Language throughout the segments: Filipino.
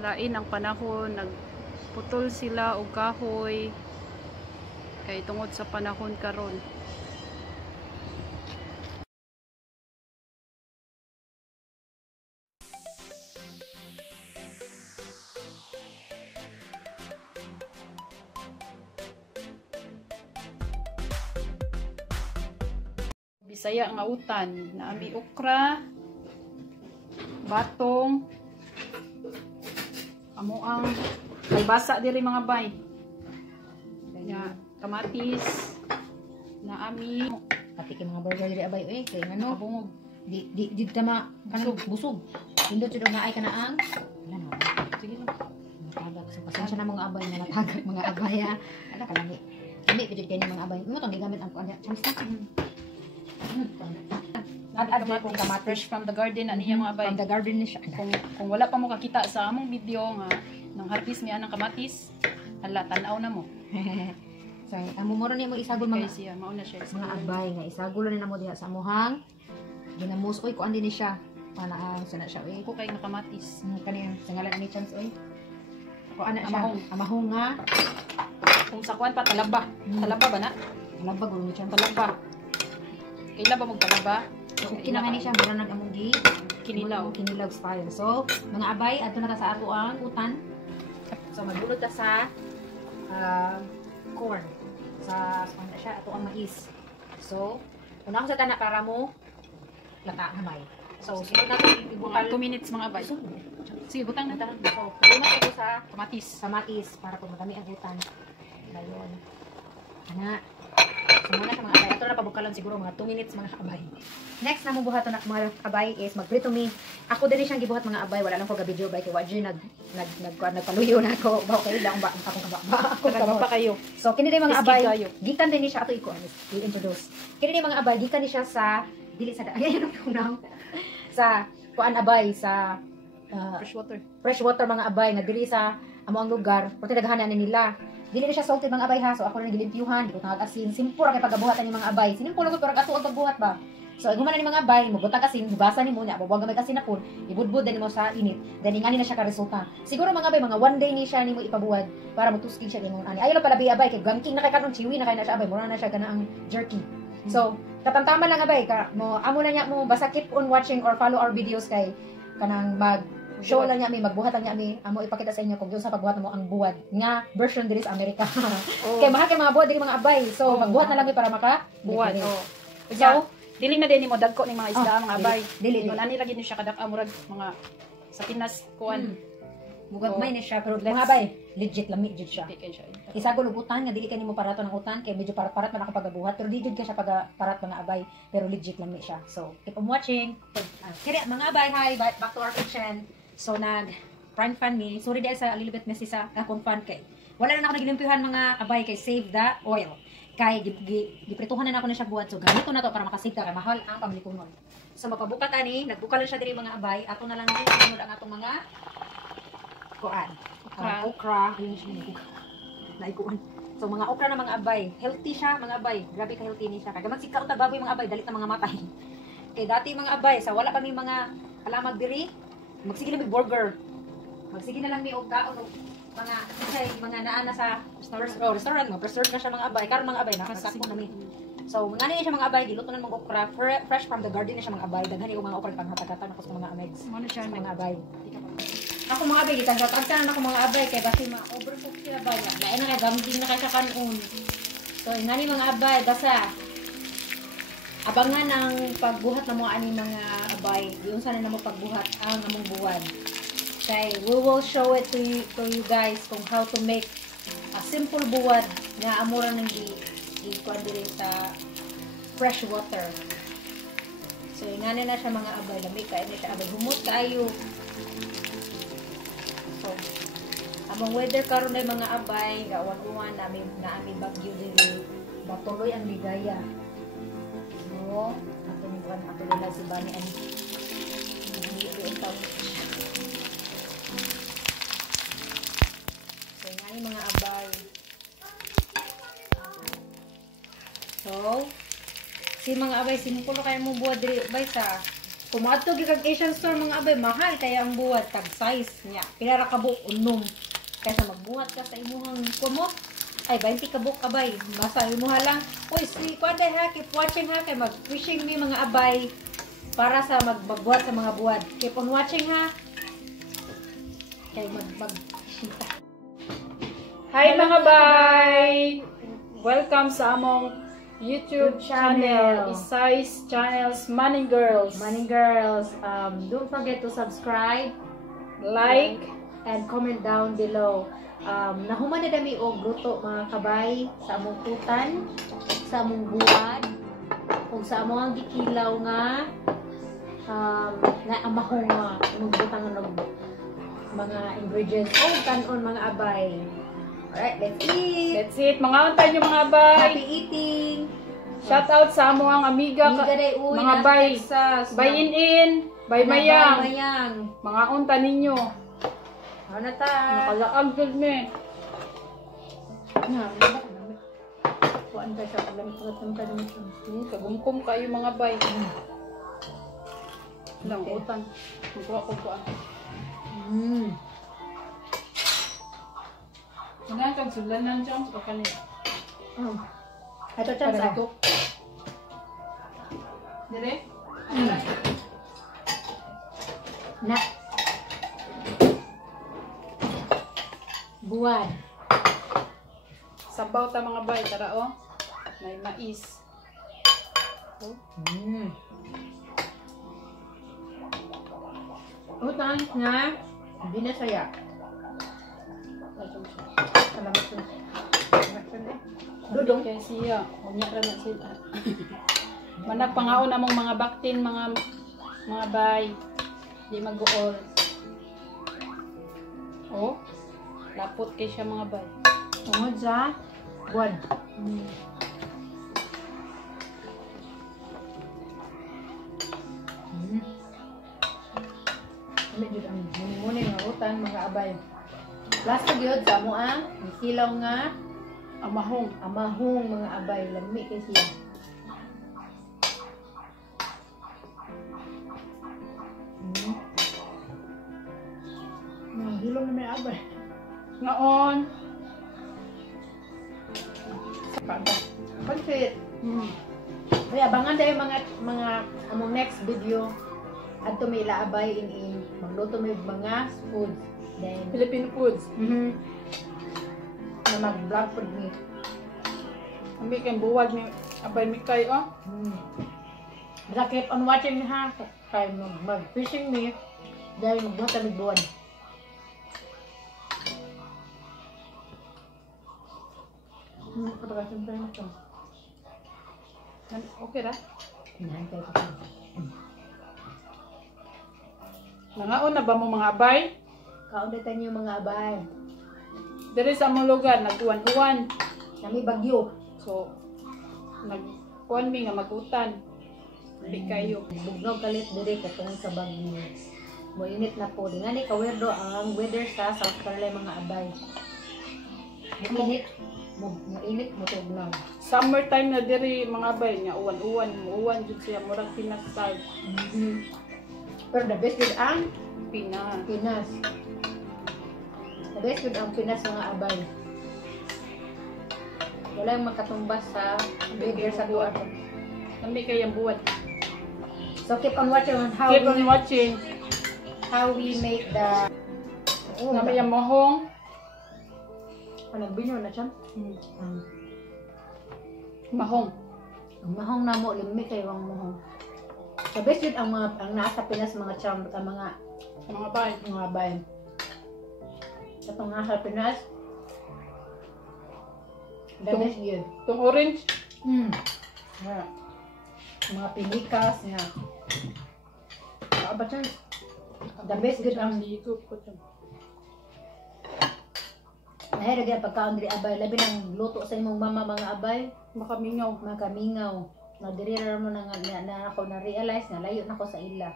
lain ang panahon, nagputol sila og kahoy kay tungod sa panahon karon. Bisaya nga utan, naami okra, batong, amo ang may basa diri mga bay. Kaya kamatis, naami Pati kay mga burger diri abay kay ngano kabungog. di tama kanang busog. Pindot jud na ay kanaang. Wala na. Sige lang. Natagak sa pasensya na mga abay na natagak mga abay ha. Ala kalami. Hindi pidit kay mga abay. Mo tong gigamit ang kuan chance na. Add kamatis fresh from the garden ani mga bay. From the garden ni siya. Kung wala pa mo kakita sa among video nga nang harvest mi anang kamatis, hala tan-aw na mo. So, amo mo ni mo isagol Kay mga siya mao na siya. mga abay nga isagol na mo diha sa amuhang ginamos oy kuan din ni siya. Panaang sana siya oy. Ko kay nga kamatis. Kani sa ngalan ani chance oy. Kuan na siya. Amahong. Amahong nga. Kung sa kuan pa talaba. Talaba ba na? Labag gulo ni chance. Talaba. Kaila ba mong talaba? Okay na nga ni siya, mura nag-among gi. Kinilaw. Kinilaw style. So, mga abay, ato na ta sa ato ang utan. So, maglulod ta sa corn. Sa ano siya, ato ang mais. So, una ko sa tanak para mo lata hamay. So, sunod natin Mga ibukal. 2 minutes mga bay. Sige, butang na. So, pagulmat ito sa Kamatis. mais para kung madami ang utan. Ngayon. Ana. So, muna sa mga abay. Ito na pabukalan siguro mga 2 minutes mga abay. Next na buhat na mga abay is magprito mi. Ako din siyang gibuhat mga abay. Wala lang ko ga-video bay kay Wadji nagpaluyo na ako. Bawo kayo lang ba akong kababa. Tagaba pa kayo. So kini din mga Skip abay. kayo. Gikan din ni siya ato i-introduce. Kini din mga abay gikan ni siya sa dili sa ayan ang tunaw. Sa kuan abay sa Fresh water. fresh water mga abay na dili sa amo ang lugar. Pero tinaghanan ni nila. Dili na siya salted mga abay ha. So ako na nagilimpyuhan, di ko tangag asin. Simple ra kay pagabuhatan ni mga abay. Sinimple ko pero ato ang pagbuhat ba. So iguman na ni mga abay, mubutang asin, hugasan nimo nya, babaw gamay asin na pud, ibudbud din mo sa init. Then ingani na siya ka resulta. Siguro mga abay, mga 1 day ni siya nimo ipabuhat para mutuskin siya dingon ani. Ayo lang pala abay kay gangking na kay karon chiwi na kay na siya abay, mura na siya kana ang jerky. So katamtama lang abay ka mo amo na nya mo basta keep on watching or follow our videos kay kanang mag show lang niya mi magbuhat lang niya mi amo ipakita sa inyo kung yung sa pagbuhat mo ang buwad nga version diri sa Amerika. Kay mahal kay mga buwad diri mga abay. So magbuhat na lang mi para maka Buwan. Oh. So Dili na din mo dagko ning mga isda mga abay. dili. Ingon ani lagi ni siya kadak murag mga sa Pinas kuan. Mugag Oh. may na siya pero Let's- mga bay legit lami jud siya. Okay kay siya. Isagol og utan nga dili kanimo parato ng utan kay medyo parat man ako pagabuhat pero di jud ka siya parat mga abay pero legit lami siya. So keep on watching. Kaya mga abay hi back to our kitchen. So nag prank fan me. Sorry dahil sa a little bit messy sa akong fan kay. Wala na ako naglimpyuhan mga abay kay save the oil. Kay giprituhan na ako na siya buhat. So ganito na to para makasave ka kay mahal ang pamlikunon. So magpabukat ani, nagbukal na siya diri mga abay. Ato na lang ni sunod ang atong mga kuan. Okra, yun siya naikuan. So mga okra na mga abay, healthy siya mga abay. Grabe ka healthy ni siya. Kaya magsikaw ta baboy mga abay, dalit na mga matay. Kay dati mga abay, sa wala pa mi mga alamag diri, magsige na mi burger. Magsige na lang mi og kaon og mga mga naa na sa restaurant mga preserved na siya mga abay. Karon mga abay nakasako na mi. So mga ni siya mga abay, giluto na mga okra, fresh from the garden na siya mga abay. Daghan ni mga okra panghatag-hatag na sa mga amegs. Ano siya Mga abay. Ako mga abay, gitagtagsan na ako mga abay kay basi ma-overcook sila ba. Lain na kay gambing na kay sa kanon. So ingani mga abay basta abangan ang pagbuhat na mo ani mga abay. Yung sana na mo pagbuhat ang among buwan. Kay we will show it to you guys kung how to make a simple buwad nga amura nang kuan diri sa fresh water. So ingani na siya mga abay, lamig kay na siya abay humot kaayo. So, among weather karon ay mga abay, gawan-uwan namin bagyo diri. Batuloy ang ligaya. No, ato ni Juan, ato nila si Bani ani. Hindi taw. So, ngani mga abay. So, si mga abay simpulo kay mo buhat diri bay sa Kumato gid Asian store mga abay, mahal kaya ang buhat tag size niya. Pinara ka buok unom. Kaysa magbuhat ka sa imuhang kumo. Ay 20 ka buok abay. Basta imuha lang. Uy, si kuanday ha, keep watching ha kay mag-fishing mi mga abay para sa magbuhat sa mga buwad. Keep on watching ha. Kay mag-fishing ka. Hi mga bay! Welcome sa among YouTube channel, Isay's Channels Money Girls. Money Girls, don't forget to subscribe, Like, and comment down below. Nahuman na dami og luto mga kabay sa among putan, sa among buwad, ug sa among gikilaw nga na amahong nga imong butang ng mga ingredients o kanon mga abay. Alright, let's eat! that's it. Mga untay nyo mga bay. Happy eating! Shout out sa among amiga, mga bay. Texas. Bay in, bay mayang. Mayang. Mga unta ninyo. Ano ta? Nakalaag jud me. Kuan ka sa alam ko itong tanong ito. Kagumkum kayo mga bay. Lang utang. Magkuha ko kuan. Mga kang sulanan dyan sa kanila. Ito chance ako. Dire? Na. Buwan. Sabaw ta mga bay, tara oh. May mais. Oh. Utang nga. Hindi na saya. Salamat po. Dudong kay siya. Unya ra na sila. Manag pangaon among mga baktin, mga bay. Di mag-uol. Oh. Lapot kay siya mga bay. Tungod sa buwan. Medyo ang muni nga utan mga abay. Last na gyud sa mo ang silaw nga Amahong. amahong mga abay lami kay siya. Hilong na may abay. Ngaon. Pansit. Ay, abangan tayo mga among next video. Adto may laabay in magluto may mga foods. Then Filipino foods. na mag-vlog food me. Ambi kay buwag ni abay mi kay oh. Basta keep on watching ha. Kay mag-fishing me. Dahil magbuhat kami buwan. Pagkakasin tayo na ito. Okay ra. Hinahantay ko. Nangaon na ba mo mga abay? Kaunditan niyo mga abay. Diri sa among lugar nag-uwan-uwan. Nami bagyo. So nag-kuan mi nga magutan. Hindi kayo. Bugnaw kalit diri katong sa bagyo. Moinit na po. Di nga ni kawerdo ang weather sa South Carolina mga abay. Moinit. Moinit mo tugnaw. Summertime na diri mga abay nya uwan-uwan, uwan jud siya murag Pinas style. Pero the best yun ang Pinas. Pinas. The best yun ang Pinas mga abay. Wala yung makatumbas sa weather sa tuwa. Nambi kay ang buwan. So keep on watching on Keep on watching. how we make the Nambi ang mohong. Nagbinyo na siya. Mahong. Ang mahong na mo, limi kayo ang mahong. So best yun ang nasa Pinas mga charm, Mga bay. mga bayan. Sa itong nasa Pinas, the best yun. Itong orange. Yeah. Mga pinikas nga. Ba siya? The best good ang YouTube ko siya. nahirag yung pagkaon diri abay. Labi ng luto sa imong mama mga abay. Makamingaw. Makamingaw. Nadirirar mo na ako na-realize na layo na ko sa ila.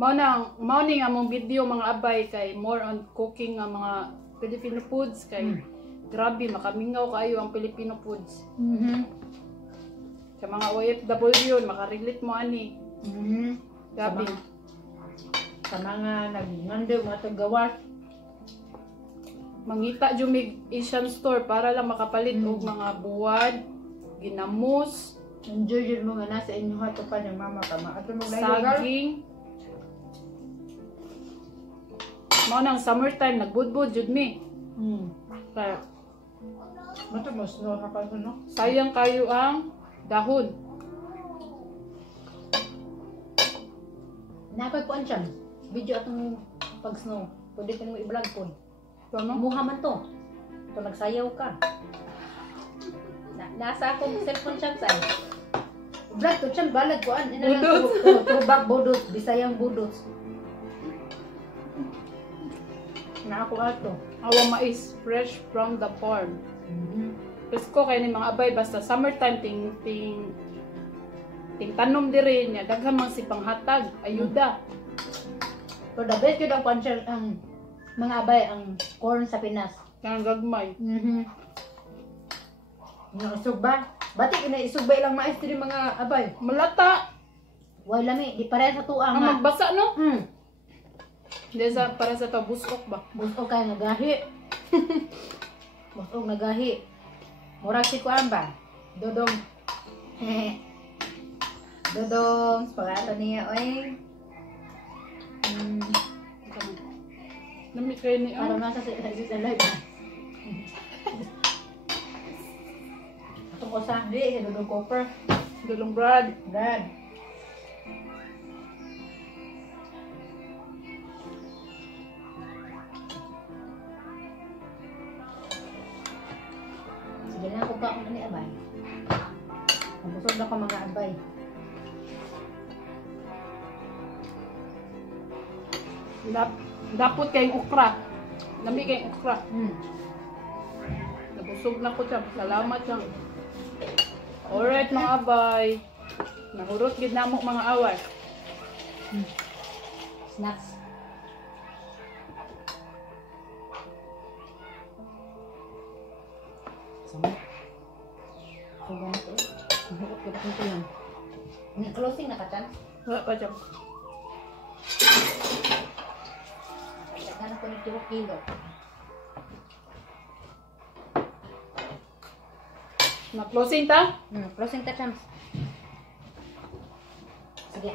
Mao ni nga mong video mga abay kay more on cooking nga mga Filipino foods kay grabe makamingaw kayo ang Filipino foods. Sa mga OFW makarelate mo ani. Grabe. Sa mga nagmando, mga tagawas. Mangita jumig Asian store para lang makapalit og mga buwad, ginamos, Enjoy yun mo nga nasa inyo hato pa ng mama tama. Ato mo na saging. Mao nang summertime nagbudbud jud mi. Kaya Mato mo snow hapal ko no? sayang kayo ang dahon. Napay po siya. Video atong pag snow. Pwede kang i-vlog po. Ano? Muha man to. Ito nagsayaw ka. Nasa akong cellphone siya sa'yo. Vlog to siya, balag ko. Budot. Tubag budot. Bisayang budot. Na ako ato. Our mais fresh from the farm. Presko kay ni mga abay basta summertime ting tanom diri niya daghan man si panghatag ayuda. So the best yun ang pansya ang mga abay ang corn sa Pinas. Kang gagmay. Isugba. Batik na isugba ilang mais diri mga abay. Malata. Way lami, di pareha sa tuang Ang nga. magbasa no? Hindi sa para sa to busok ba? Busog kay nagahi. Busog nagahi. Murag si kuan ba? Dodong. Dodong, pagato niya oy. Namit kayo ni Parang nasa sa live. Atong usa di sa dodong copper. Dulong Brad. Brad. Sige na ako ka ni abay. Nabusog na ko mga abay. Dapot kayong okra. Nami kayong okra. Nabusog na ko siya. Salamat siya. Alright mga abay. Nahurot gid namo mga away. Snacks. Sama. So, ganito. Mahukot ka pa ito yan. Closing na ka, Chan? Wala pa siya. Nagkanan ko ng 2 kilo. Na-closing ta? Closing ka, Chams. Sige.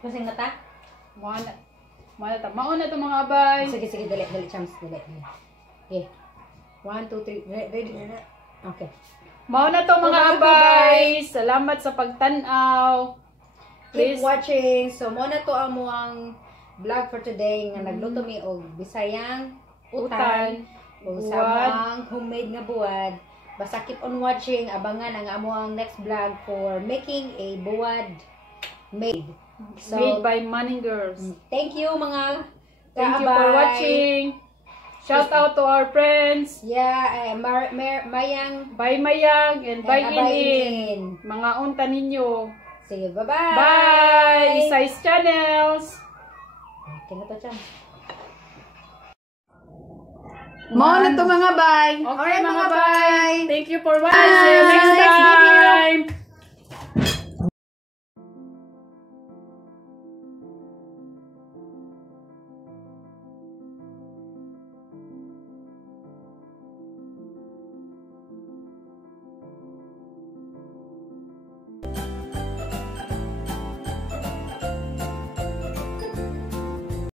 Closing na ta? Mana ta. Mauna to mga abay. Sige, sige. Dali, dali, Chams. Dali. Okay. 1, 2, 3. Ready? Okay. Mauna to mga abay. Salamat sa pagtanaw. Keep watching. So, muna to ang muang vlog for today nga nagluto mi og Bisayang utan o sa muang homemade nga buwad. Basta keep on watching. Abangan ang amuang next vlog for making a buwad made. So, Made by Manning Girls. thank you mga Thank you kaabay. for watching. Shout out to our friends. Yeah, Mayang Bye Mayang and bye Abay Inin. Mga unta ninyo. Sige, bye-bye. Bye! Size Channels. Okay na to, Chan. Mga to mga bay. Okay Alright, mga mga bay. bay. Thank you for watching. Bye. See you next Next video. time.